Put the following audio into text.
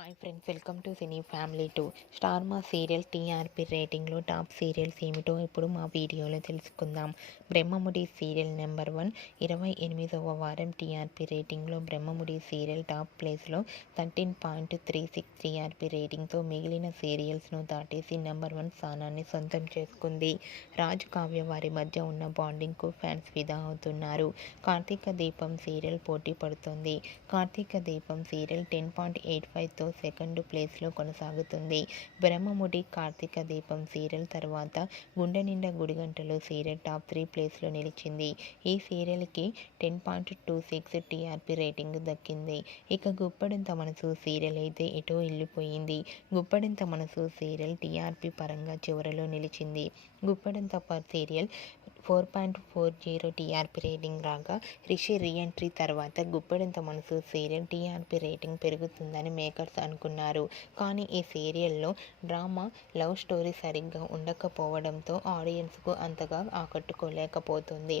Hi friends welcome to cine family two star Maa serial TRP రేటింగ్లో top serials ఏమిటో ఇప్పుడు మా వీడియోలో తెలుసుకుందాం. బ్రహ్మముడి సీరియల్ నెంబర్ వన్ ఇరవై ఎనిమిదవ వారం టీఆర్పీ రేటింగ్లో బ్రహ్మముడి సీరియల్ టాప్ ప్లేస్లో thirteen point three six TRP రేటింగ్తో మిగిలిన సీరియల్స్ను దాటేసి నెంబర్ వన్ స్థానాన్ని సొంతం చేసుకుంది. రాజు కావ్య వారి మధ్య ఉన్న బాండింగ్కు ఫ్యాన్స్ ఫిదా అవుతున్నారు. కార్తీక దీపం సీరియల్ పోటీ పడుతుంది. Karthika Deepam serial ten point eight ఫైవ్తో second ప్లేస్లో కొనసాగుతుంది. బ్రహ్మముడి కార్తీక దీపం సీరియల్ తర్వాత గుండె నిండా గుడిగంటలు సీరియల్ టాప్ త్రీ ప్లేస్లో నిలిచింది. ఈ సీరియల్కి ten point two six TRP rating దక్కింది. ఇక గుప్పడంత మనసు సీరియల్ అయితే ఎటో వెళ్ళిపోయింది గుప్పడంత మనసు సీరియల్ టీఆర్పీ పరంగా చివరలో నిలిచింది. Guppedantha per serial four point four zero TRP rating రాగా రిషి రీఎంట్రీ తర్వాత Guppedantha Manasu serial TRP rating పెరుగుతుందని మేకర్స్ అనుకున్నారు. కానీ ఈ సీరియల్లో డ్రామా లవ్ స్టోరీ సరిగ్గా ఉండకపోవడంతో ఆడియన్స్కు అంతగా ఆకట్టుకోలేకపోతుంది.